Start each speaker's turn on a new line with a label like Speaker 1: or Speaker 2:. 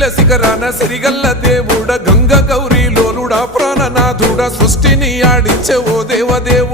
Speaker 1: నీల శిఖరాన సిరిగల్ల దేవుడ గంగ గౌరీ లోలుడా ప్రాణనాథుడ సృష్టిని ఆడించే ఓ దేవదేవు